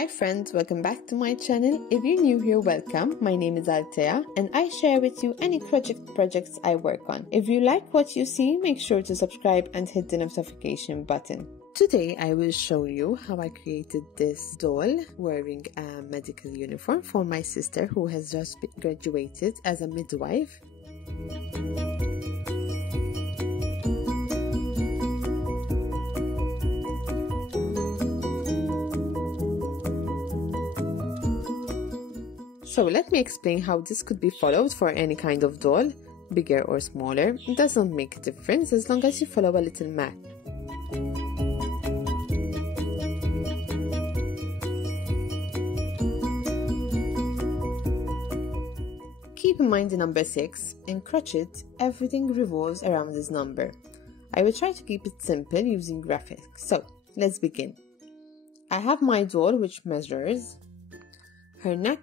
Hi friends, welcome back to my channel. If you're new here, welcome. My name is Altea and I share with you any projects I work on. If you like what you see, make sure to subscribe and hit the notification button. Today I will show you how I created this doll wearing a medical uniform for my sister who has just graduated as a midwife. So let me explain how this could be followed for any kind of doll, bigger or smaller. It doesn't make a difference as long as you follow a little map. Keep in mind the number 6. In crochet, everything revolves around this number. I will try to keep it simple using graphics. So let's begin. I have my doll which measures her neck.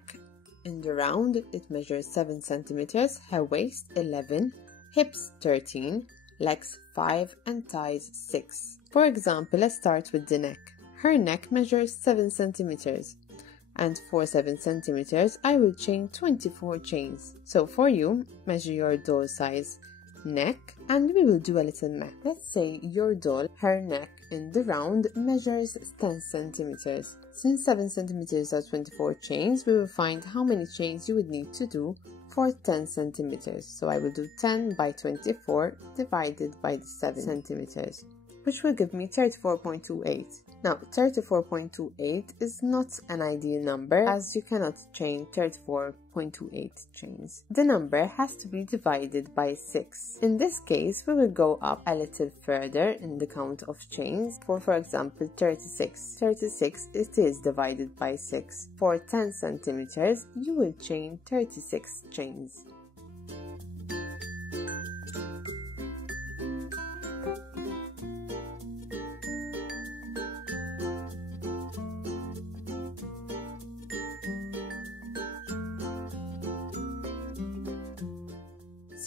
In the round, it measures 7 centimeters, her waist 11, hips 13, legs 5 and thighs 6. For example, let's start with the neck. Her neck measures 7 centimeters and for 7 centimeters I will chain 24 chains. So for you, measure your doll size neck and we will do a little math. Let's say your doll, her neck in the round measures 10 centimeters. Since 7 centimeters are 24 chains, we will find how many chains you would need to do for 10 centimeters. So I will do 10 by 24 divided by the 7 centimeters, which will give me 34.28. Now, 34.28 is not an ideal number as you cannot chain 34.28 chains. The number has to be divided by 6. In this case, we will go up a little further in the count of chains. For example, 36. 36 it is divided by 6. For 10 centimeters, you will chain 36 chains.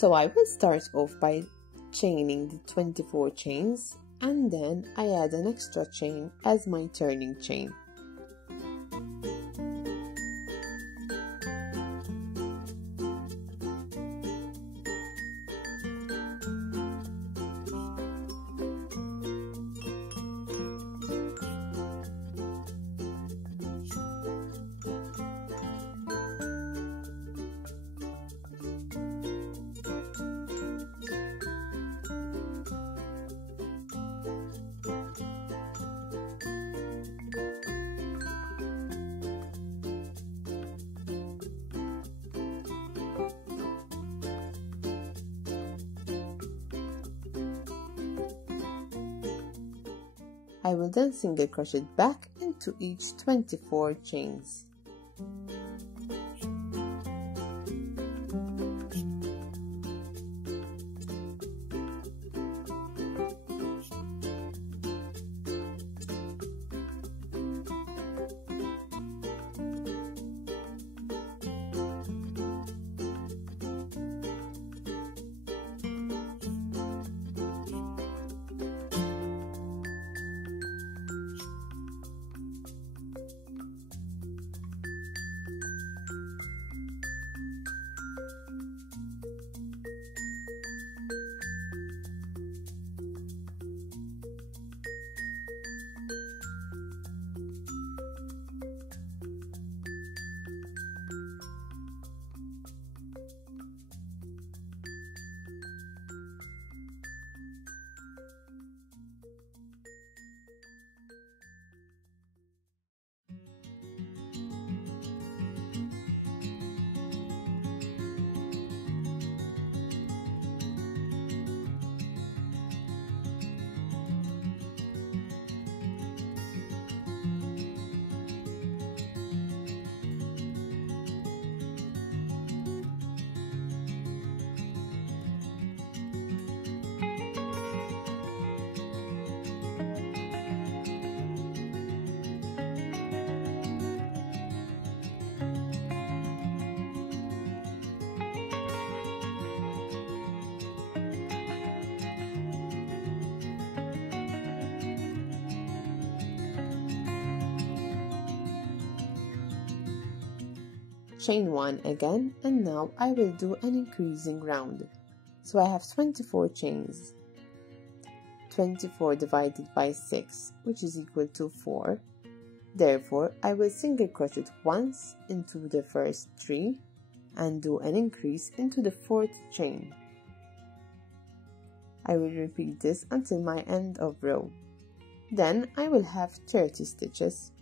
So I will start off by chaining the 24 chains and then I add an extra chain as my turning chain. I will then single crochet back into each 24 chains. chain 1 again, and now I will do an increasing round. So I have 24 chains. 24 divided by 6, which is equal to 4. Therefore, I will single crochet once into the first 3 and do an increase into the 4th chain. I will repeat this until my end of row. Then I will have 30 stitches.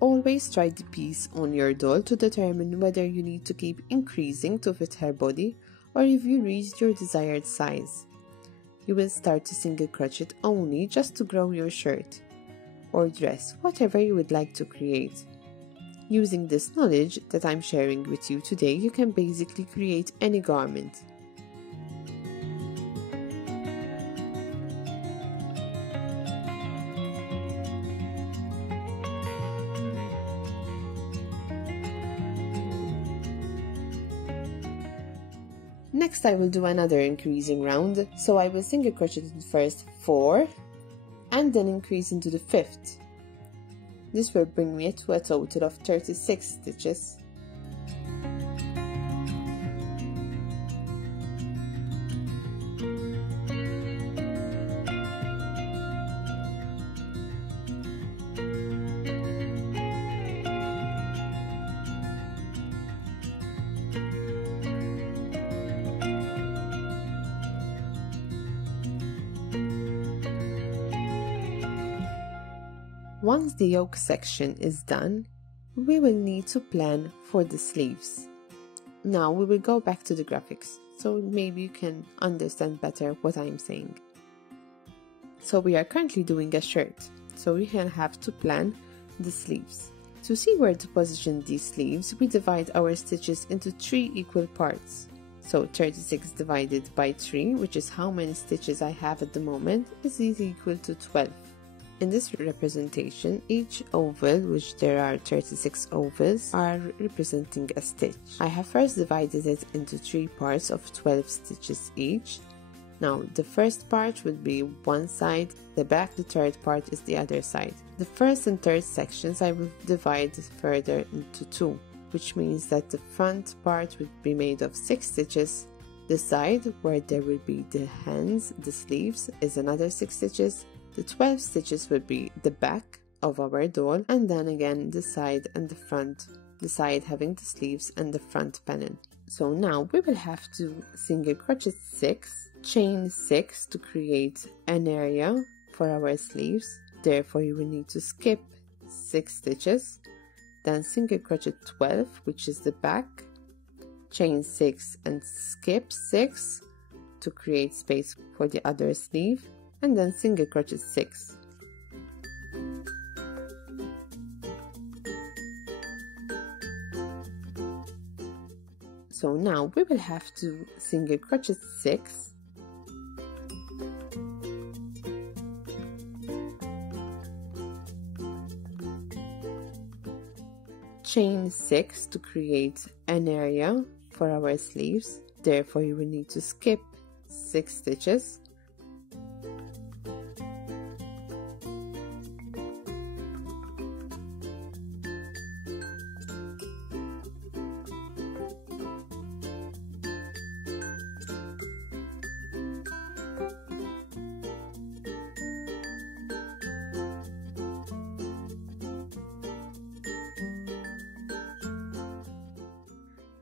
Always try the piece on your doll to determine whether you need to keep increasing to fit her body or if you reached your desired size. You will start to single crochet only just to grow your shirt or dress, whatever you would like to create. Using this knowledge that I'm sharing with you today, you can basically create any garment. Next I will do another increasing round, so I will single crochet in the first 4 and then increase into the 5th. This will bring me to a total of 36 stitches. Once the yoke section is done, we will need to plan for the sleeves. Now we will go back to the graphics, so maybe you can understand better what I'm saying. So we are currently doing a shirt, so we can have to plan the sleeves. To see where to position these sleeves, we divide our stitches into 3 equal parts. So 36 divided by 3, which is how many stitches I have at the moment, is equal to 12. In this representation, each oval, which there are 36 ovals, are representing a stitch. I have first divided it into 3 parts of 12 stitches each. Now, the first part would be one side, the back, the third part is the other side. The first and third sections I will divide further into 2, which means that the front part would be made of 6 stitches. The side, where there will be the hands, the sleeves, is another 6 stitches. The 12 stitches will be the back of our doll, and then again the side and the front, the side having the sleeves and the front panel. So now we will have to single crochet 6, chain 6 to create an area for our sleeves. Therefore you will need to skip 6 stitches, then single crochet 12, which is the back, chain 6 and skip 6 to create space for the other sleeve, and then single crochet 6. So now we will have to single crochet 6, chain 6 to create an area for our sleeves. Therefore you will need to skip 6 stitches,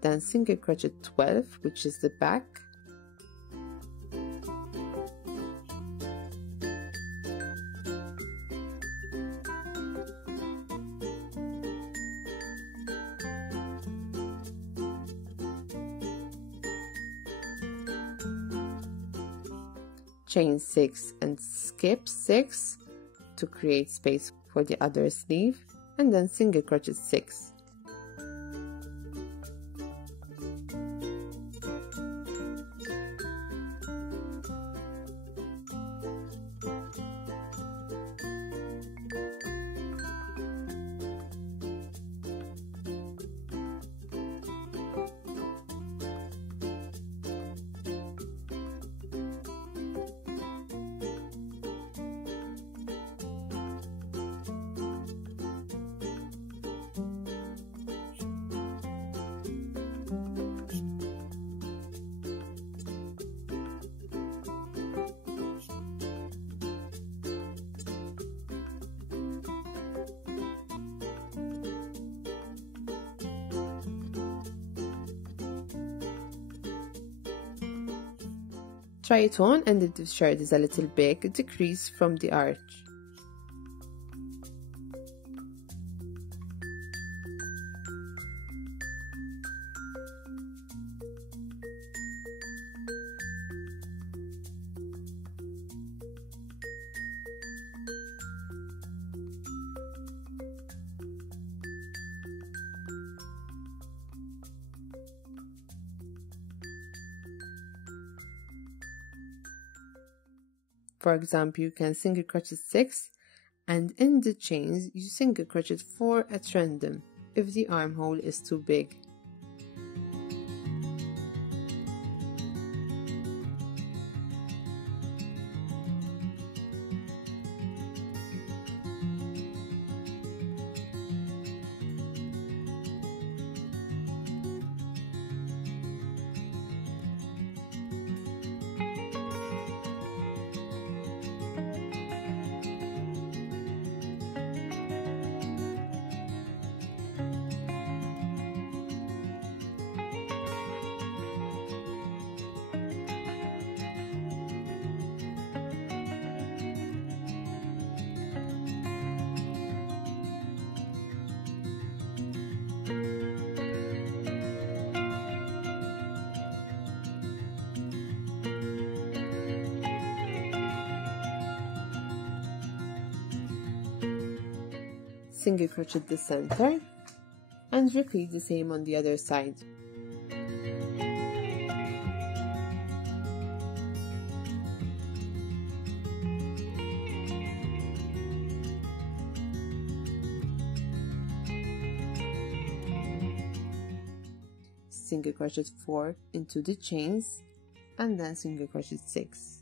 then single crochet 12, which is the back, chain 6 and skip 6 to create space for the other sleeve, and then single crochet 6. Try it on, and if the shirt is a little big, decrease from the arch. For example, you can single crochet 6, and in the chains you single crochet 4 at random if the armhole is too big. Single crochet the center and repeat the same on the other side. Single crochet 4 into the chains and then single crochet 6.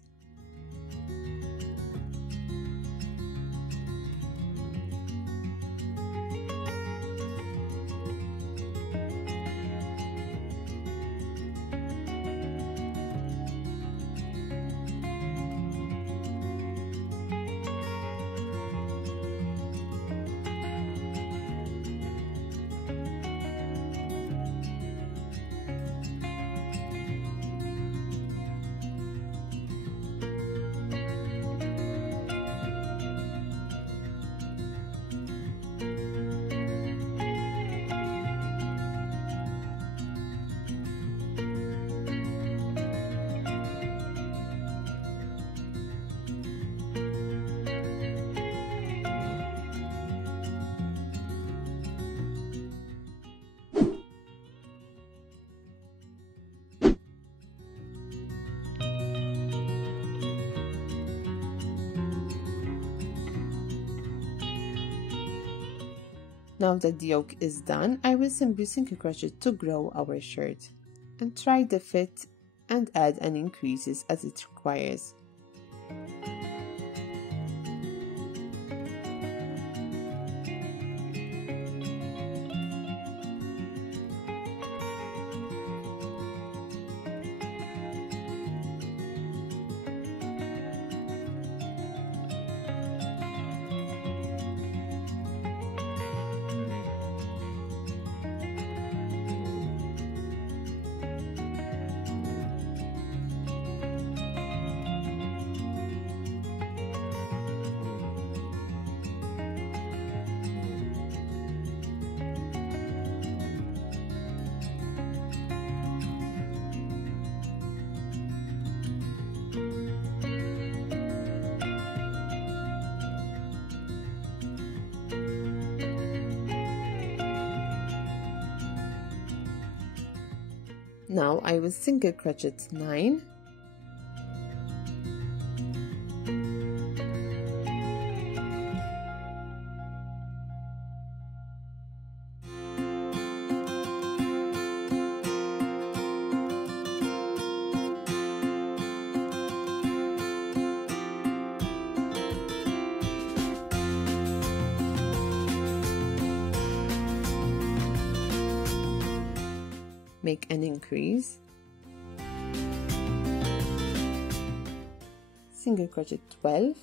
Now that the yoke is done, I will simply single crochet to grow our shirt and try the fit and add any increases as it requires. Now I will single crochet 9, make an increase, single crochet 12,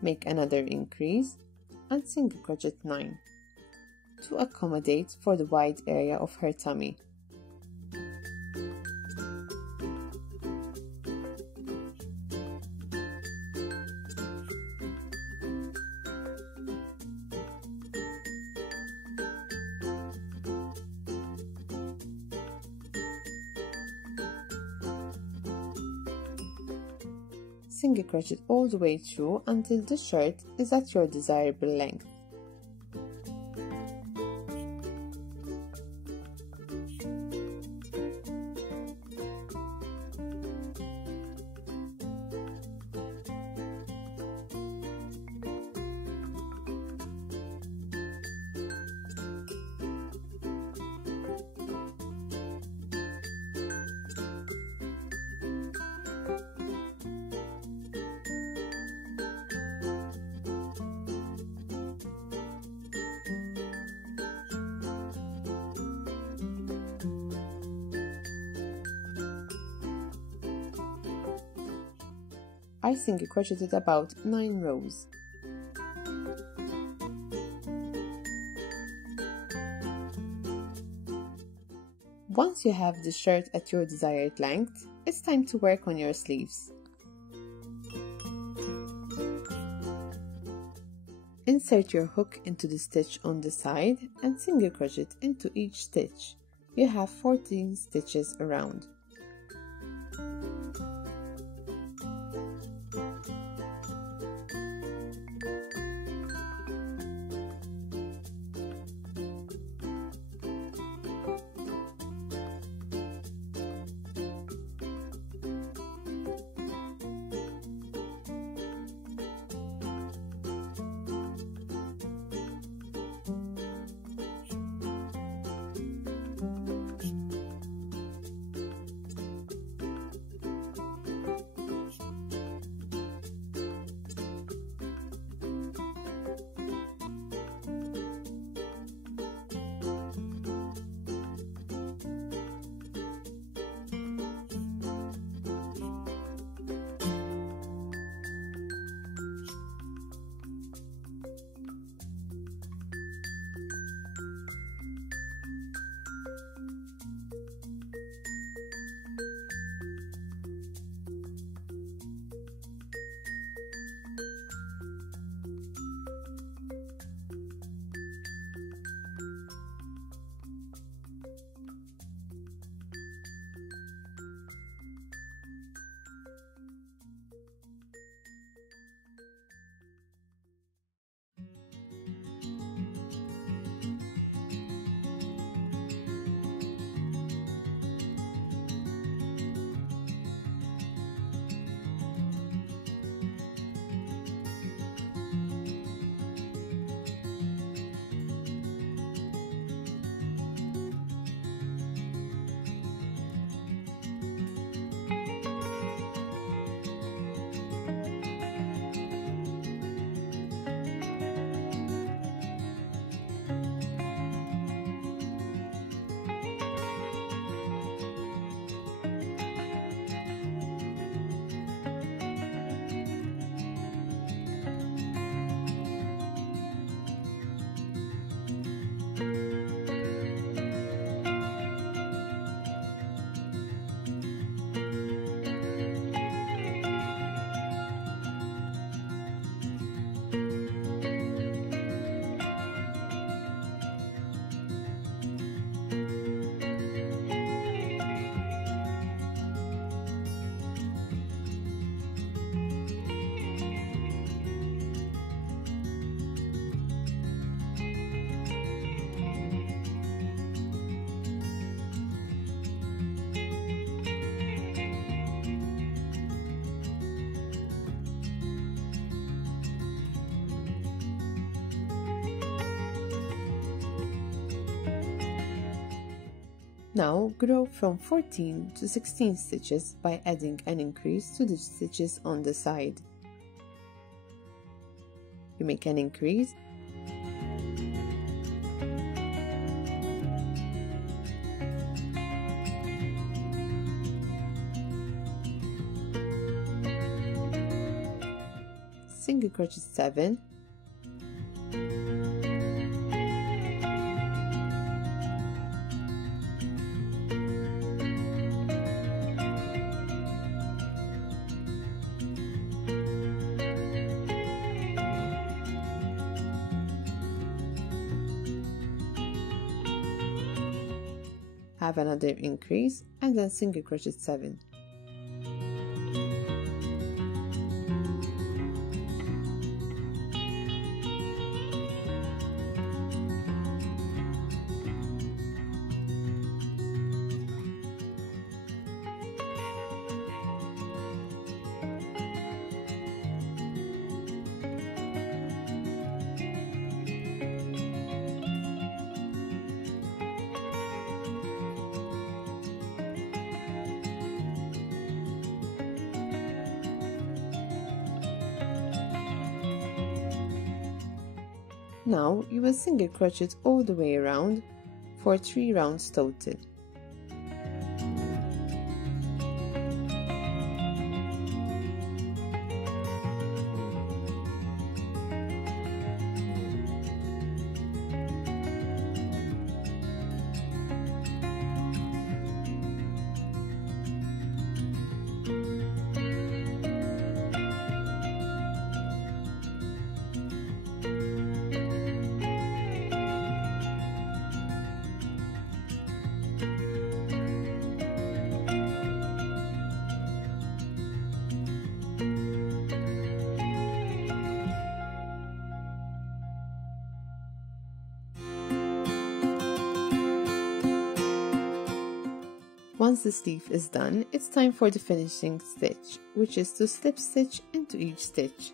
make another increase and single crochet 9 to accommodate for the wide area of her tummy. Single crochet all the way through until the shirt is at your desirable length. I single crocheted about 9 rows. Once you have the shirt at your desired length, it's time to work on your sleeves. Insert your hook into the stitch on the side and single crochet into each stitch. You have 14 stitches around. Now grow from 14 to 16 stitches by adding an increase to the stitches on the side. You make an increase, single crochet 7, have another increase, and then single crochet 7. Now you will single crochet all the way around for 3 rounds total. Once the sleeve is done, it's time for the finishing stitch, which is to slip stitch into each stitch.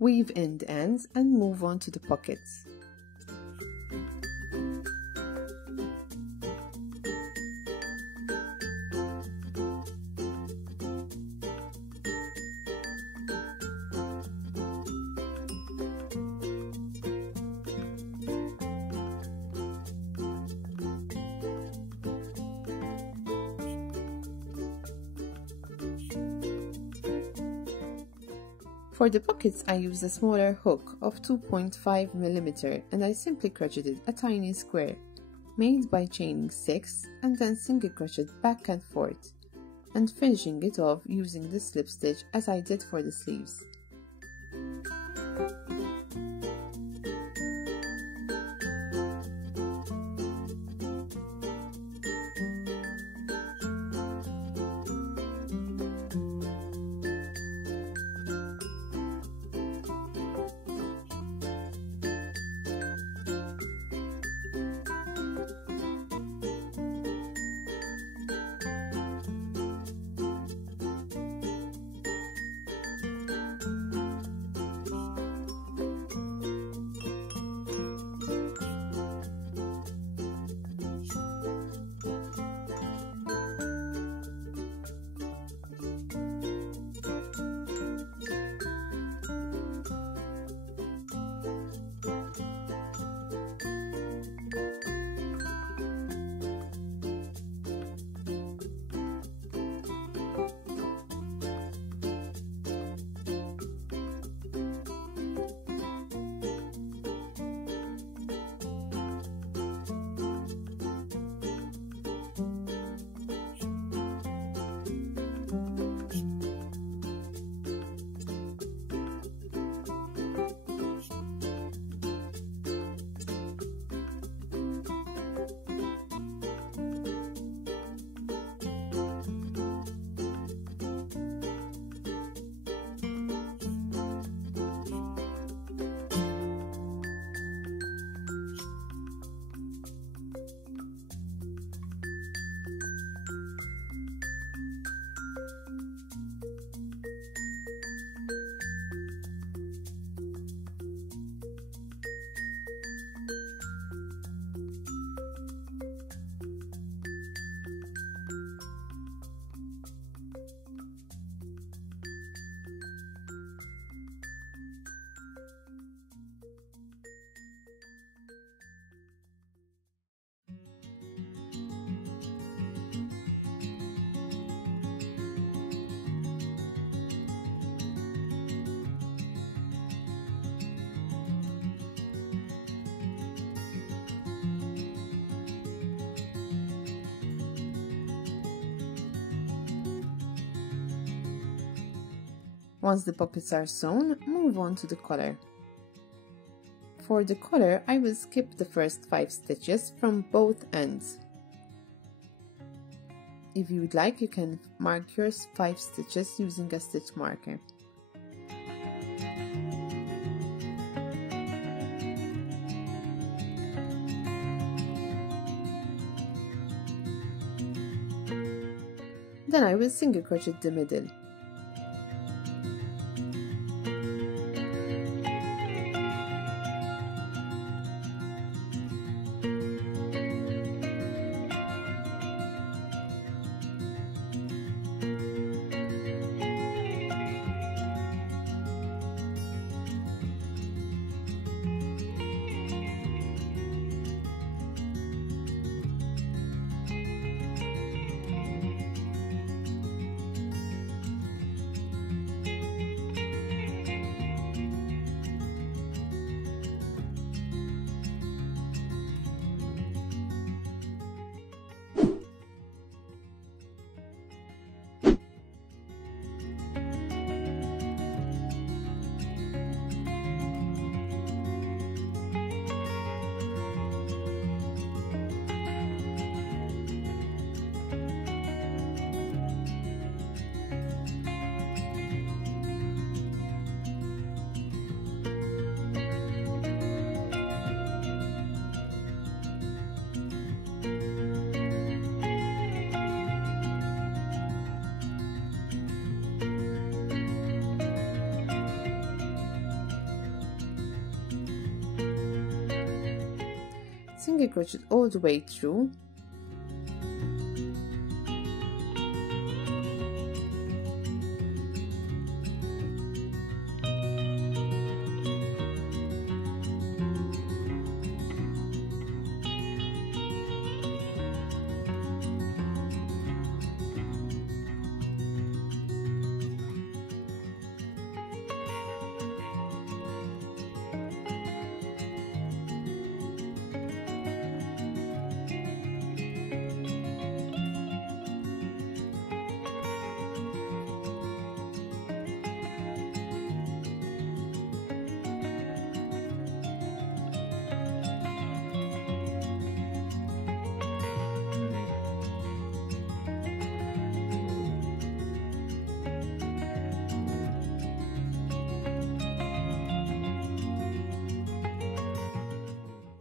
Weave in the ends and move on to the pockets. For the pockets, I used a smaller hook of 2.5 mm and I simply crocheted a tiny square, made by chaining 6 and then single crochet back and forth, and finishing it off using the slip stitch as I did for the sleeves. Once the pockets are sewn, move on to the collar. For the collar, I will skip the first 5 stitches from both ends. If you would like, you can mark your 5 stitches using a stitch marker. Then I will single crochet the middle. Single crochet all the way through.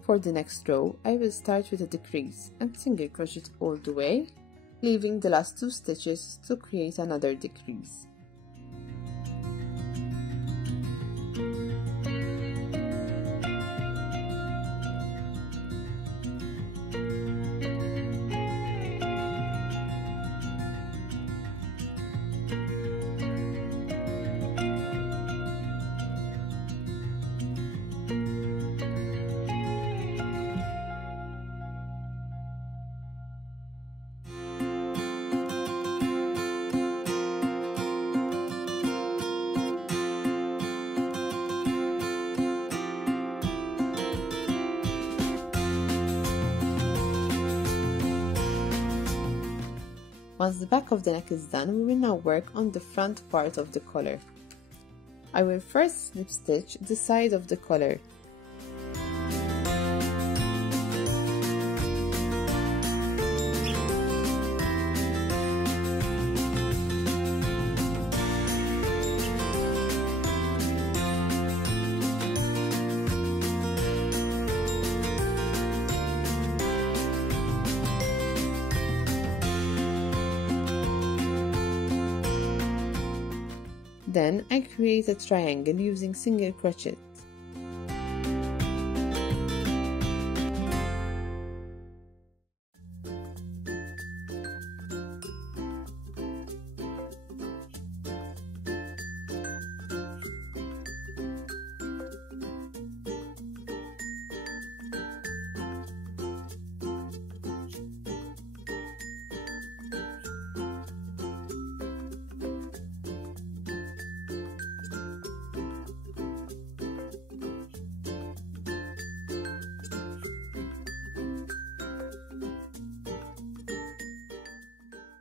For the next row, I will start with a decrease and single crochet all the way, leaving the last 2 stitches to create another decrease. Once the back of the neck is done, we will now work on the front part of the collar. I will first slip stitch the side of the collar. Then I create a triangle using single crochet.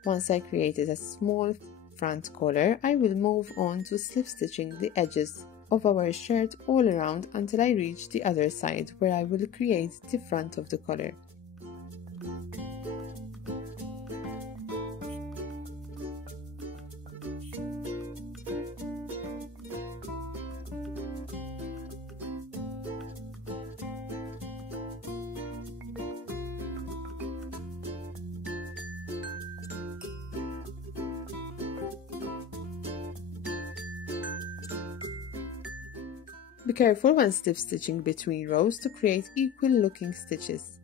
Once I created a small front collar, I will move on to slip stitching the edges of our shirt all around until I reach the other side, where I will create the front of the collar. Be careful when slip stitching between rows to create equal looking stitches.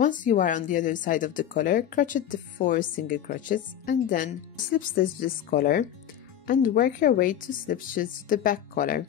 Once you are on the other side of the collar, crochet the 4 single crochets and then slip stitch this collar and work your way to slip stitch the back collar.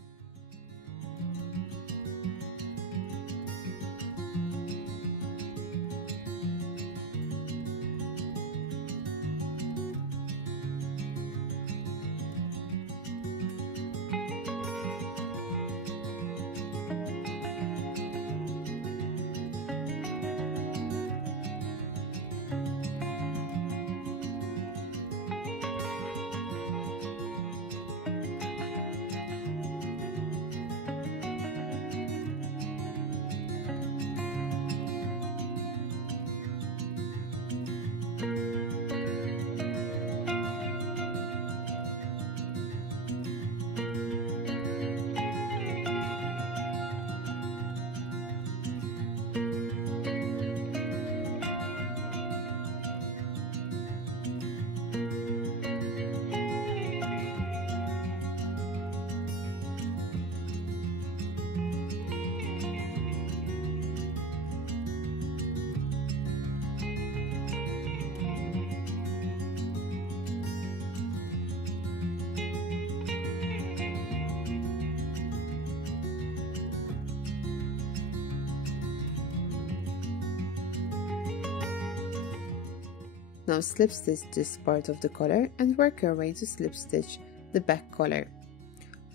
Now slip stitch this part of the collar and work your way to slip stitch the back collar.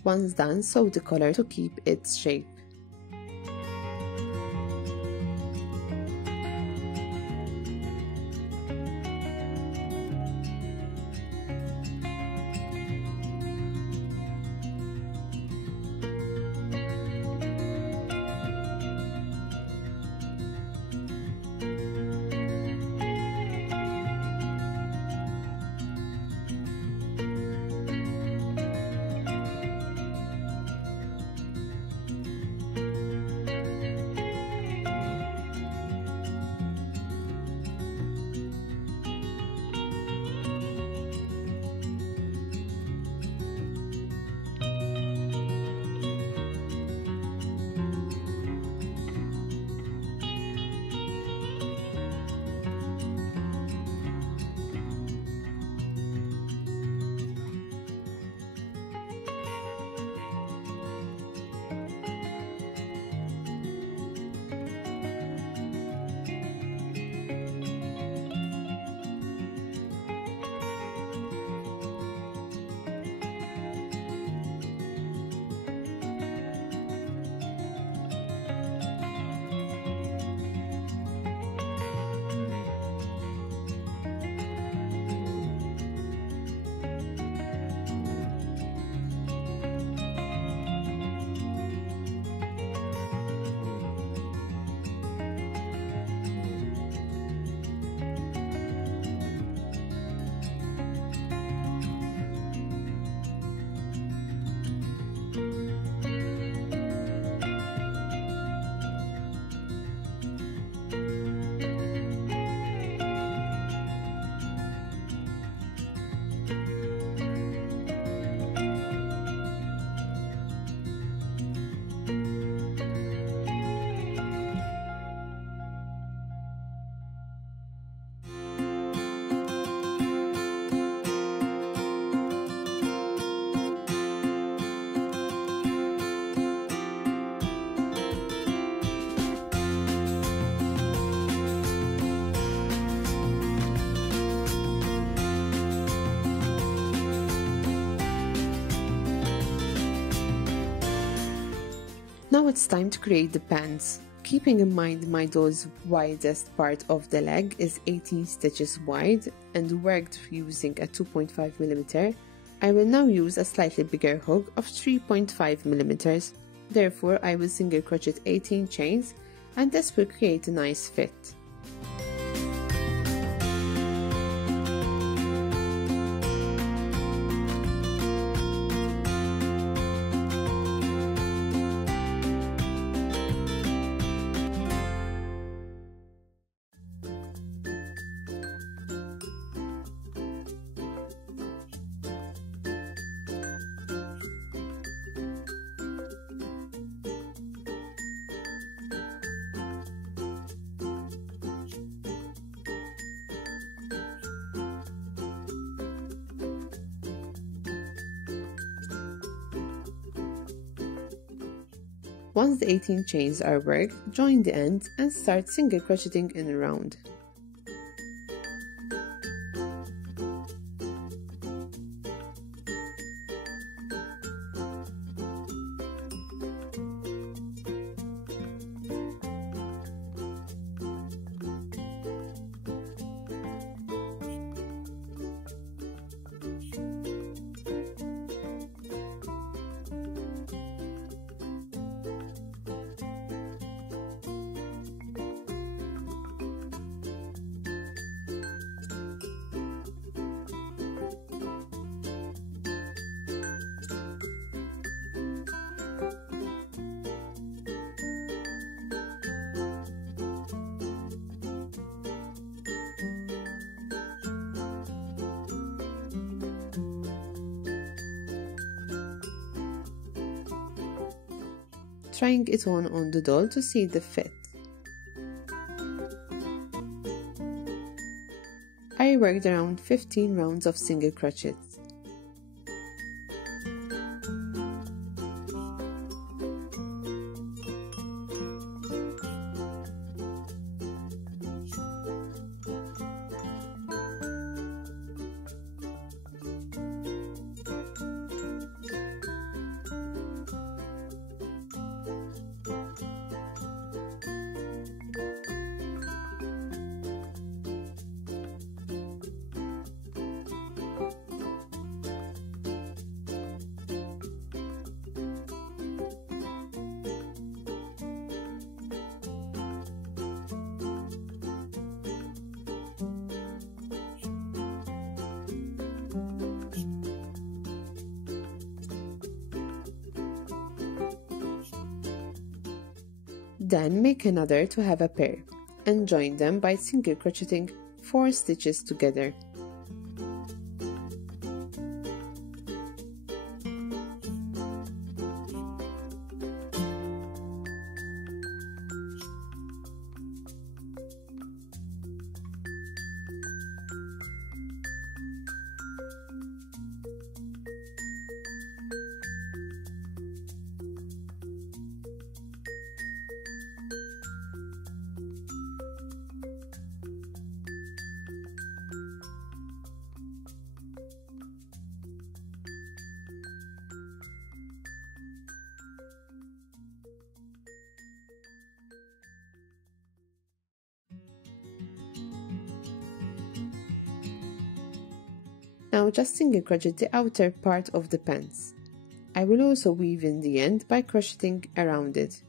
Once done, sew the collar to keep its shape. Now it's time to create the pants. Keeping in mind my doll's widest part of the leg is 18 stitches wide and worked using a 2.5mm, I will now use a slightly bigger hook of 3.5mm. Therefore, I will single crochet 18 chains and this will create a nice fit. Once the 18 chains are worked, join the ends and start single crocheting in a round. Trying it on the doll to see the fit. I worked around 15 rounds of single crochet. Then make another to have a pair and join them by single crocheting 4 stitches together. Now just single crochet the outer part of the pants. I will also weave in the end by crocheting around it.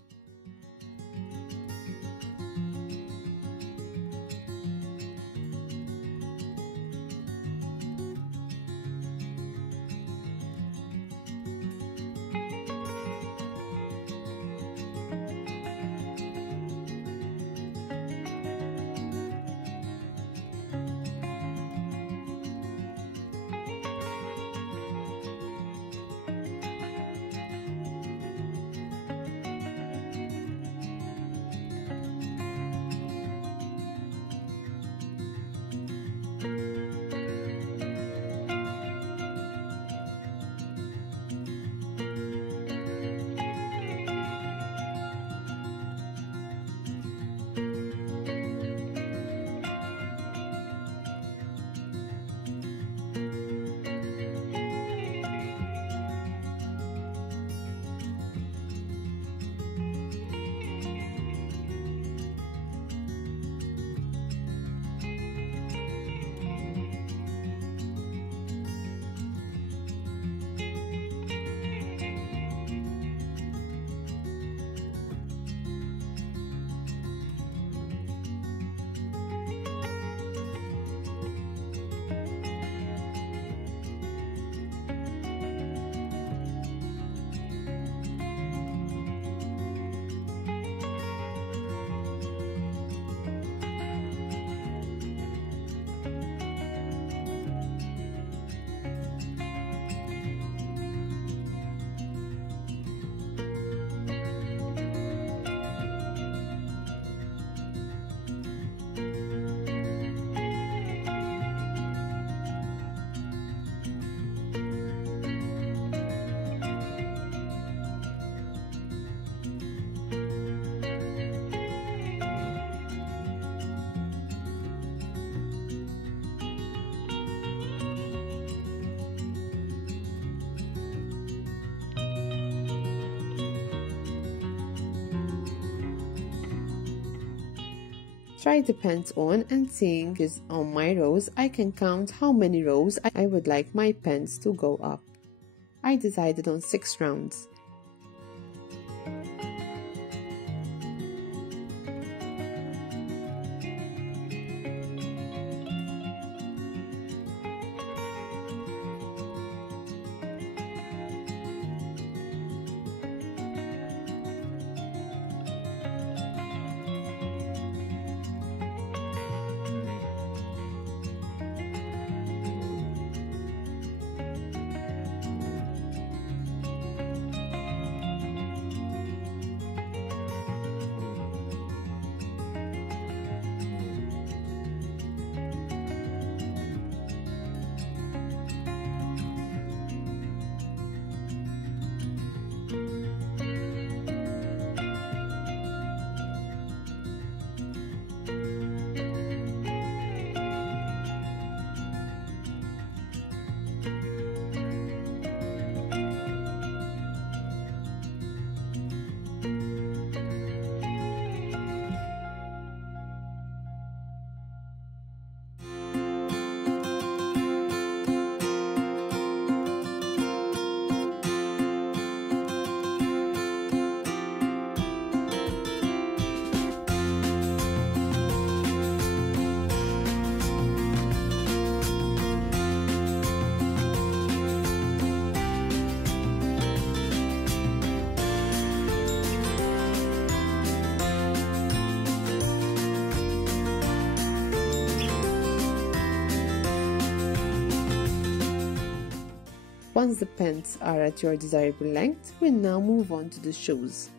try the pants on and seeing is on my rows, I can count how many rows I would like my pants to go up. I decided on 6 rounds. Once the pants are at your desirable length, we'll now move on to the shoes.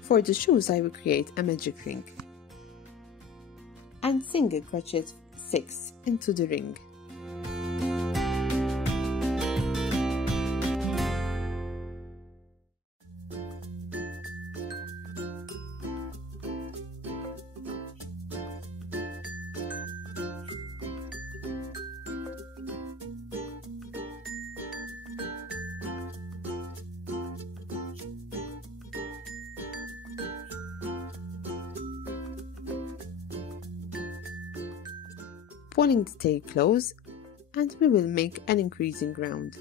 For the shoes, I will create a magic ring and single crochet 6 into the ring. Pulling the tail close, and we will make an increasing round.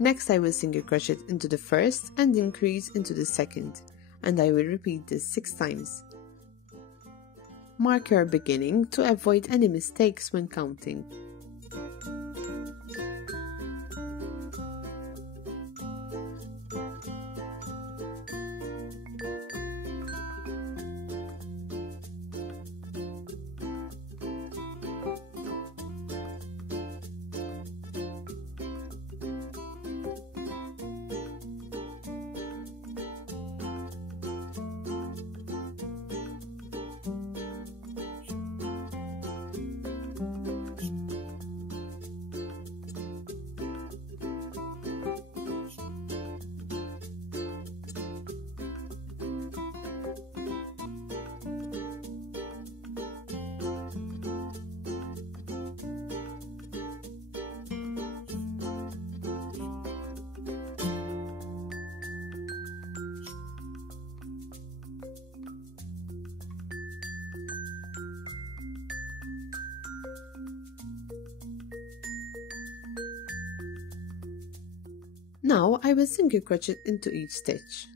Next, I will single crochet into the first and increase into the second, and I will repeat this 6 times. Mark your beginning to avoid any mistakes when counting. Now I will single crochet into each stitch.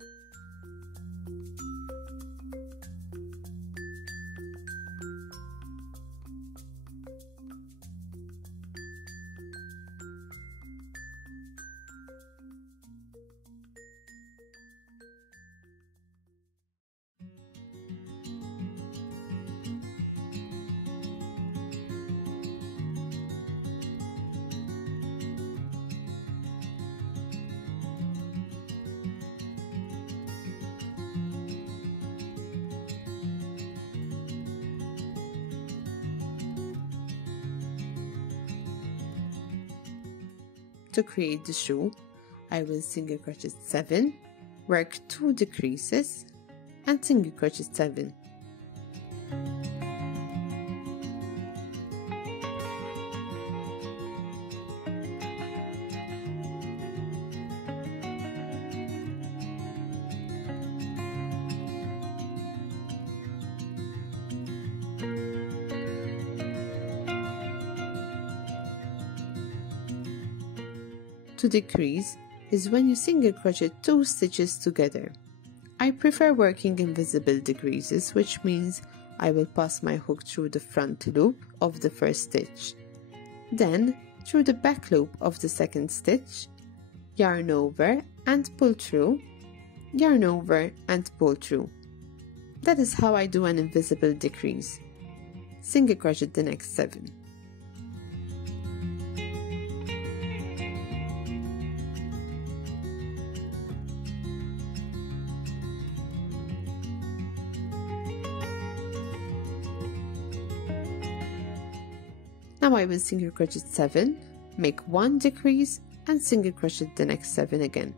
To create the shoe, I will single crochet 7, work 2 decreases and single crochet 7. To decrease is when you single crochet 2 stitches together. I prefer working invisible decreases, which means I will pass my hook through the front loop of the first stitch, then through the back loop of the second stitch, yarn over and pull through, yarn over and pull through. That is how I do an invisible decrease. Single crochet the next 7. Now I will single crochet 7, make 1 decrease and single crochet the next 7 again.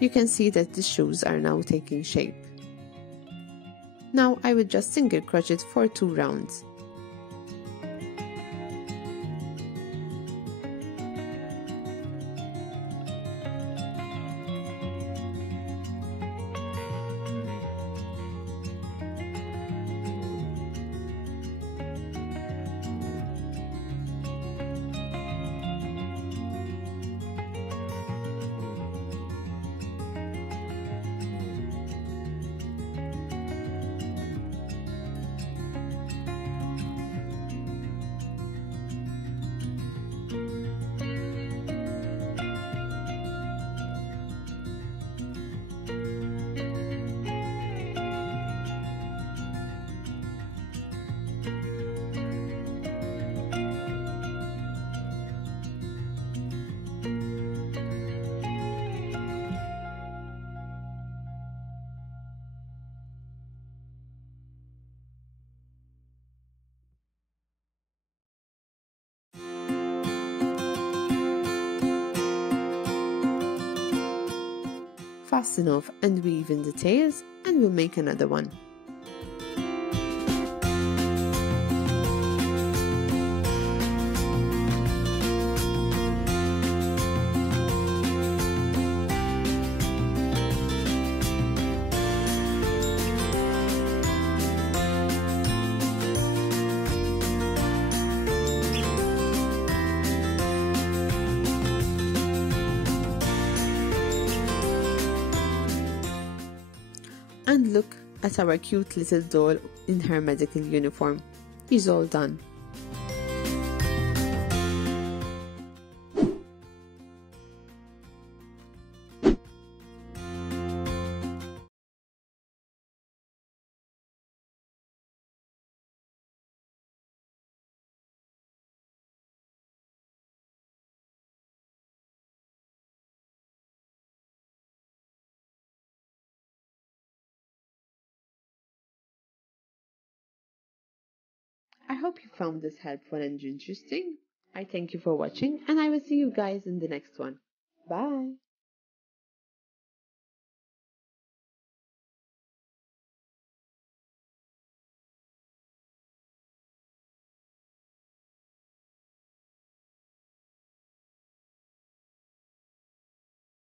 You can see that the shoes are now taking shape. Now I will just single crochet for 2 rounds. Fasten off and weave in the tails, and we'll make another one. And look at our cute little doll in her medical uniform. He's all done. I hope you found this helpful and interesting. I thank you for watching, and I will see you guys in the next one. Bye!